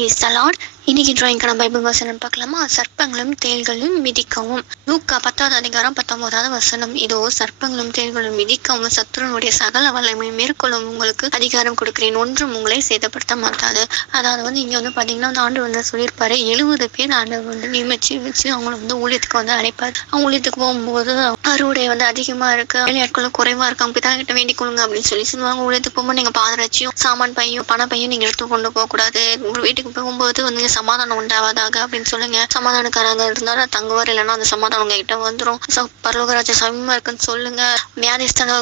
Praise the Lord. இன்னைக்கு டிராயிங்கான Bible வசனம் பார்க்கலாமா? சர்ப்பங்களும் தேள்களும் மிதிக்கவும். லூக்கா 10வது அதிகாரம் 19வது வசனம். இதோ சர்ப்பங்களும் தேள்களும் மிதிக்கவும் சத்துருனுடைய சகல வல்லமை மேற்கொள்ளும் உங்களுக்கு அதிகாரம் கொடுக்கிறேன், ஒன்றும் உங்களை சேதப்படுத்த மாட்டாது. அதாவது இங்க பாத்தீங்கன்னா அந்த ஆண்டு சொல்லியிருப்பாரு, 70 பேர் ஆண்டவர் நியமிச்சு வச்சு அவங்களை ஊழியத்துக்கு அழைப்பாரு. அவங்க ஊழியத்துக்கு போகும்போது அறுவடை அதிகமா இருக்கு, வேலையாட்களும் குறைவா இருக்காங்க, பிதா கிட்ட வேண்டிக் கொள்ளுங்க அப்படின்னு சொல்லுவாங்க. ஊழியத்துக்கு போகும்போது நீங்க பாதரட்சியும் சாமான் பையும் பண பையும் நீங்க எடுத்து கொண்டு போக கூடாது. உங்க வீட்டுக்கு போகும்போது சமாதானம் உண்டாவதாக அப்படின்னு சொல்லுங்க. சமாதானக்காரங்க இருந்தாலும் தங்குவார், இல்லைன்னா அந்த சமாதானம் உங்க கிட்ட வந்துடும். பரலோகராஜ சமயமா இருக்குன்னு சொல்லுங்க, வியாதிஸ்தனை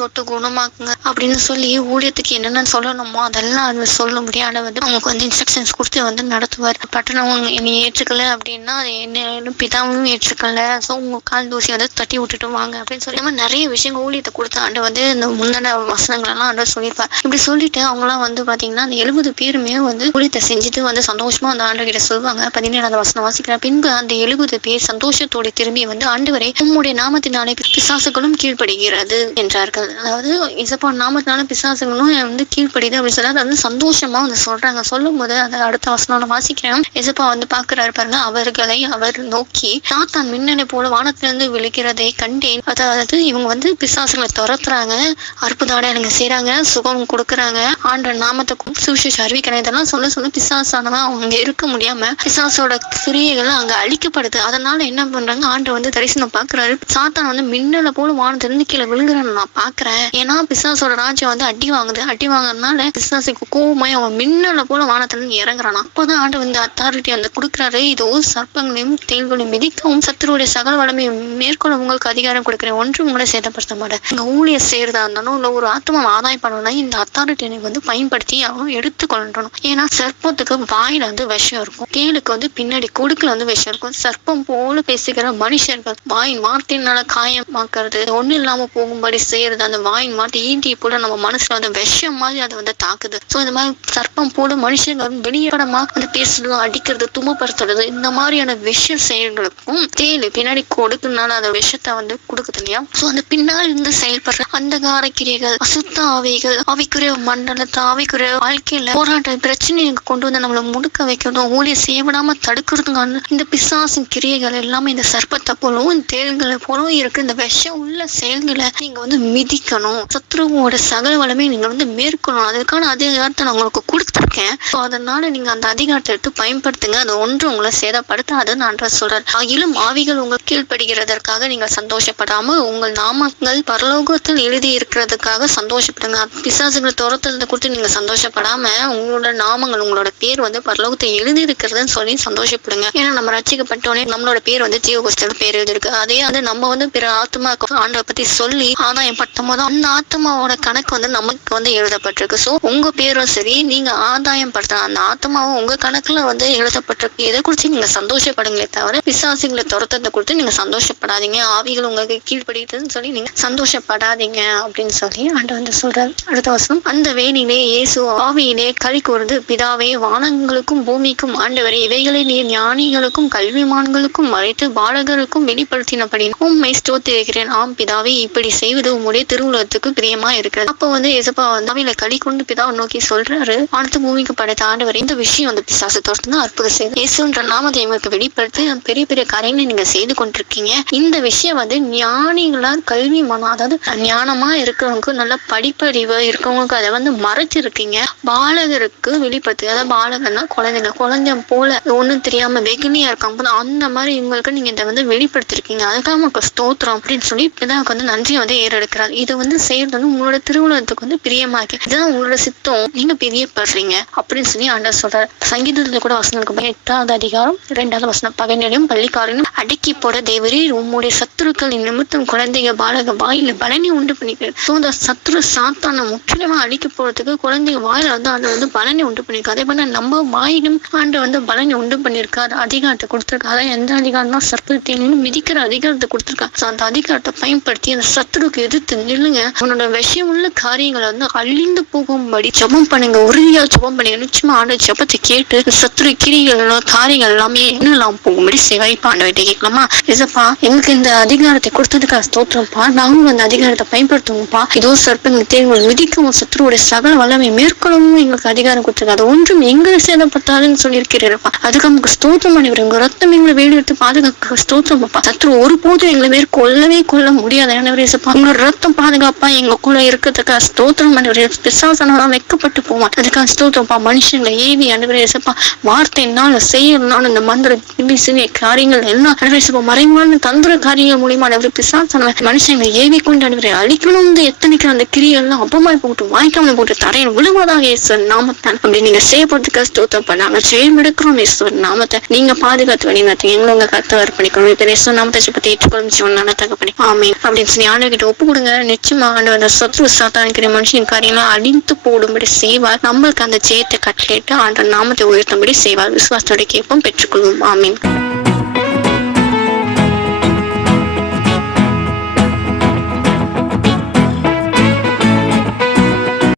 தொட்டு குணமாக்குங்க அப்படின்னு சொல்லி ஊழியத்துக்கு என்னென்ன சொல்லணுமோ அதெல்லாம் அது சொல்ல முடியாத அவங்களுக்கு இன்ஸ்ட்ரக்ஷன்ஸ் கொடுத்து நடத்துவார். பட்டணம் என்னை ஏற்றுக்கல அப்படின்னா என்ன பிதாவும் ஏற்றுக்கல, ஸோ உங்க கால் தூசி தட்டி விட்டுட்டு வாங்க அப்படின்னு சொல்லி நிறைய விஷயங்கள் ஊழியத்தை கொடுத்து ஆண்டு இந்த முந்தின வசனங்கள் எல்லாம் ஆண்டு சொல்லியிருப்பார். இப்படி சொல்லிட்டு அவங்களாம் பாத்தீங்கன்னா அந்த 70 பேருமே ஊழியத்தை செஞ்சுட்டு சந்தோஷமா அந்த ஆண்டு கிட்ட சொல்லுவாங்க. 17வது வசனம் வாசிக்கிறேன். பின்பு அந்த 70 பேர் சந்தோஷத்தோடு திரும்பி ஆண்டவரே உம்முடைய நாமத்தினாலே பிசாசுகளும் கீழ்ப்படுகிறது என்றார்கள். அதாவது இசப்பா நாமத்தினால பிசாசுகளும் கீழ்ப்படுது அப்படின்னு சொல்லி அது சந்தோஷமா சொல்றாங்க. சொல்லும் போது அதை அடுத்த வசனம் வாசிக்கிறேன். இசப்பா பாக்குறாரு பாருங்க. அவர்களை அவர் நோக்கி, சாத்தான் மின்னலை போல வானத்திலிருந்து விழுகிறதை கண்டேன். அதாவது இவங்க பிசாசுகளை துரத்துறாங்க, அற்புத அடையாளங்க செய்யறாங்க, சுகம் கொடுக்குறாங்க, ஆண்ட நாமத்தை சுவிசேஷ அறிவிக்கிறேன். இதெல்லாம் சொல்ல பிசாசானவன் அவங்க இருக்க முடியாம பிசாசோட கிரியைகள் அங்க அழிக்கப்படுது. அதனால என்ன பண்றாங்க, ஆண்டு தரிசனம் பாக்குறாரு. சாத்தான் மின்னல போல வானத்திலிருந்து கீழே விழுங்குறான்னு நான் பாக்குறேன். ஏன்னா பிசாசோட ராஜ்யம் அடி வாங்குறதுனால பிசாசுக்கு கோவமாய் அவன் மின்னல போல வானத்திலிருந்து இறங்குறான். அப்போதான் ஆண்டு அத்தாரிட்டி கொடுக்குறாரு. இதோ சர்ப்பங்களையும் தேள்களையும் மிதிக்கவும் சத்துருடைய சகல வளமையை மேற்கொள்ள உங்களுக்கு அதிகாரம் கொடுக்குறேன், ஒன்றும் உங்களை சேதப்படுத்த மாட்டேன். இங்க ஊழியர் செய்யறதா இருந்தாலும் இல்ல ஒரு ஆத்மா ஆதாயம் பண்ணணும்னா இந்த அத்தாரிட்டி பயன்படுத்தி அவங்க எடுத்துக்கொள்ளணும். ஏன்னா சர்ப்பத்துக்கு வாயில விஷம் இருக்கும், தேளுக்கு பின்னாடி கொடுக்குல விஷம் இருக்கும். சர்ப்பம் போல பேசுகிற மனுஷர்கள் வாயின் வார்த்தையினால காயமாக்குறது, ஒண்ணு இல்லாம போகும்படி செய்யறது, அந்த வாயின் வார்த்தை ஈட்டியை போல நம்ம மனசுல விஷம் மாதிரி அதை தாக்குது. சோ இந்த மாதிரி சர்ப்பம் போல மனுஷர்கள் வெளியடமா பேசுறது, அடிக்கிறது, துமப்படுத்துறது, இந்த மாதிரியான விஷ செயல்களுக்கும் தேளு பின்னாடி கொடுக்குனால அந்த விஷத்தை கொடுக்குது இல்லையா. சோ அந்த பின்னாடி இருந்து செயல்படுற அந்தகார கிரியைகள், அசுத்த ஆவிகள், ஆவிக்குரிய மண்டலத்தை, ஆவிக்குரிய வாழ்க்கையில போராட்டம் பிரச்சனையை கொண்டு நம்மளை முடுக்க வைக்கணும், ஊழிய செய்யவிடாம தடுக்கிறதுக்கான இந்த பிசாசின் கிரியைகள் எல்லாமே இந்த சர்ப்பத்தை போலவும் தேள்களை போலவும் இருக்கு. இந்த விஷம் உள்ள செயல்களை நீங்க மிதிக்கணும், சத்ருவோட சகல வளமே நீங்க மேற்கொள்ளணும். அதுக்கான அதிகாரத்தை நான் உங்களுக்கு கொடுத்துருக்கேன். அதனால நீங்க அந்த அதிகாரத்தை எடுத்து பயன்படுத்துங்க, அது ஒன்று உங்களை சேதப்படுத்தாதுன்னு நான் சொல்றேன். ஆகிலும் ஆவிகள் உங்களுக்கு கீழ்ப்படுகிறதற்காக நீங்க சந்தோஷப்படாம உங்கள் நாமங்கள் பரலோகத்தில் எழுதி இருக்கிறதுக்காக சந்தோஷப்படுங்க. பிசாசுகளை துரத்துறதை கொடுத்து நீங்க சந்தோஷப்படாம உங்களோட நாமங்கள், உங்களோட பேர் பரலோகத்தை எழுதி இருக்கிறதுன்னு சொல்லி சந்தோஷப்படுங்க. ஏன்னா நம்ம ரட்சிக்கப்பட்டோன்னே நம்மளோட பேர் ஜீவகோஸ்தில பேர் எழுதிருக்கு. அதே நம்ம பிற ஆத்மா ஆண்டவரை பத்தி சொல்லி ஆதாயம் பட்டும் போது அந்த ஆத்மாவோட கணக்கு நமக்கு எழுதப்பட்டிருக்கு. சோ உங்க பேரும் சரி, நீங்க ஆதாயம் படுத்த அந்த ஆத்மாவும் உங்க கணக்குல எழுதப்பட்டிருக்கு. இதை குறிச்சு நீங்க சந்தோஷப்படுங்களே தவிர பிசாசுகளை துரத்தத்தை கொடுத்து நீங்க சந்தோஷப்படாதீங்க. ஆவிகள் உங்களுக்கு கீழ்படுகிறதுன்னு சொல்லி நீங்க சந்தோஷப்படாதீங்க அப்படின்னு சொல்லி ஆண்டவர் சொல்றாரு. அடுத்த வருஷம் அந்த வேணிலே இயேசு ஆவியிலே களி கூர்ந்து, பிதாவே வானங்களுக்கும் பூமிக்கும் ஆண்டவரே இவைகளை நீர் ஞானிகளுக்கும் கல்விமான்களுக்கும் மறைத்து பாலகருக்கும் வெளிப்படுத்தினபடி உம்மை ஸ்தோத்திரிக்கிறேன். ஆம் பிதாவே, இப்படி செய்வது உம்முடைய திருவுலகத்துக்கு பிரியமா இருக்கிறது. அப்போ ஏசப்பா ஆவியில களி கொண்டு பிதாவை நோக்கி சொல்றாரு, வானத்து பூமிக்கு படைத்த ஆண்டவர் இந்த விஷயம் பிசாசு தோர்த்து அற்புதம் செய்து இயேசுன்ற நாமத்தை எங்களுக்கு வெளிப்படுத்தி பெரிய பெரிய காரியங்களை நீங்க செய்து கொண்டிருக்கீங்க. இந்த விஷயம் ஞானிகளா கல்விமானம், அதாவது ஞானமா இருக்கிறவங்களுக்கு நல்ல படிப்பறிவு இருக்கவங்களுக்கு அதை மறைச்சிருக்கீங்க. பாலகருக்கு வெளிப்படுத்து, அதாவது பாலகர்னா குழந்தை போல ஒண்ணும் தெரியாம வெகுனியா இருக்காங்க, அந்த மாதிரி இவங்களுக்கு நீங்க இதை வெளிப்படுத்திருக்கீங்க. அதுக்காக நமக்கு ஸ்தோத்திரம் அப்படின்னு சொல்லி பிதாவுக்கு நன்றி ஏறெடுக்கிறார். இது செய்யறது உங்களோட திருவுலகத்துக்கு பிரியமா இருக்கு, இதுதான் உங்களோட சித்தம், நீங்க பிரியப்படுறீங்க அப்படின்னு சொல்லி ஆண்டவர் சொல்றாரு. சங்கீதத்துல கூட வசனத்துக்கு 8வது அதிகாரம் 2வது வசனம், பகைஞரையும் பள்ளிக்காரனும் அடக்கி போட தேவரே உம்முடைய சத்துருக்களின் நிமித்தம் குழந்தைங்க பாலக வாயில பலனை உண்டு பண்ணிக்கிறது. அந்த சத்துரு சாத்தான முற்றிலுமா அழிக்க போறதுக்கு குழந்தைங்க வாயில அது பலனை உண்டு பண்ணிருக்கு. அதே போல நம்ம வாயிலும் ஆண்டு பலனை உண்டு பண்ணிருக்காரு, அதிகாரத்தை கொடுத்திருக்காரு. அதான் எந்த அதிகாரம்னா சர்ப்பத்தையும் மிதிக்கிற அதிகாரத்தை கொடுத்திருக்காரு. அந்த அதிகாரத்தை பயன்படுத்தி அந்த சத்துருக்கு எதிர்த்து நில்லுங்க. உன்னோட விஷயம் உள்ள காரியங்களை அழிந்து போகும்படி ஜெபம் பண்ணுங்க, உறுதியா ஜெபம் பண்ணுங்க. நிச்சயமா ஆண்டு ஜெபத்தை கேட்டு சத்துரு கிரிகள் காரியங்கள் எல்லாமே இன்னும் போகும்படி சேவைப்பா ஆண்டவர்கிட்ட கேட்கலாமா? இசப்பா எங்களுக்கு இந்த அதிகாரத்தை கொடுத்ததுக்காக ஸ்தோத்திரம்ப்பா, நாங்களும் அந்த அதிகாரத்தை பயன்படுத்துவோம்ப்பா. இதோ சர்ப்பங்கள் தேள்கள் மிதிக்கவும் சத்துருவோட சகல வல்லமை மேற்கொள்ளவும் எங்களுக்கு அதிகாரம் கொடுத்திருக்காரு. அது ஒன்றும் எங்களை சேதப்பட்டாலும் கூடாதுன்னு சொல்லியிருக்கிறீரப்பா. அதுக்கு நமக்கு ஸ்தோத்திரம் ஆண்டவரே. உங்க ரத்தம் எங்களை வேலி எடுத்து பாதுகாக்க ஸ்தோத்திரம் அப்பா. சத்ரு ஒருபோதும் எங்களை மேல் கொல்ல முடியாது ஆண்டவரே. உங்க ரத்தம் பாதுகாப்பா எங்க கூட இருக்கிறதுக்காக ஸ்தோத்திரம் ஆண்டவரே. பிசாசனெல்லாம் வெட்கப்பட்டு போவான். அதுக்காக ஸ்தோத்திரப்பா. மனுஷங்களை ஏவி ஆண்டவரே வார்த்தைனால செயல்னால இந்த மந்திர காரியங்கள் எல்லாம் ஆண்டவரே மறைமுகமான தந்திர காரியங்கள் மூலியமா ஆண்டவரே பிசாசன மனுஷங்களை ஏவி கொண்டு ஆண்டவரே அழிக்கணும் எத்தனைக்கு அந்த கிரியெல்லாம் அப்பமாய் போட்டு வாய்க்காம போட்டு தரையில் விழுவதாக ஈஸ்வர் நாமத்தான் அப்படி நீங்க செய்யப்படுறதுக்காக ஸ்தோத்திரம் பண்ண நாங்க ஜெயம் எடுக்கிறோம் ஈஸ்வர் நாமத்தை. நீங்க பாதுகாத்து வழிநடத்தி எங்களை உங்க கருத்தை அர்ப்பணிக்கணும். இப்ப ஈஸ்வர் நாமத்தை பத்தி ஏற்றுக்கொள்ளும் தகப்பனே ஆமீன் அப்படின்னு சொல்லி ஆண்டவர்கிட்ட ஒப்பு கொடுங்க. நிச்சயமா ஆண்டவர் சத்ரு சாத்தானிக்கிற மனுஷன் காரியெல்லாம் அழித்து போடும்படி செய்வார். நம்மளுக்கு அந்த ஜெயத்தை கட்டளிட்டு ஆண்டவர் நாமத்தை உயர்த்தும்படி செய்வார். விசுவாசத்தோட கேட்போம், பெற்றுக்கொள்வோம். ஆமீன்.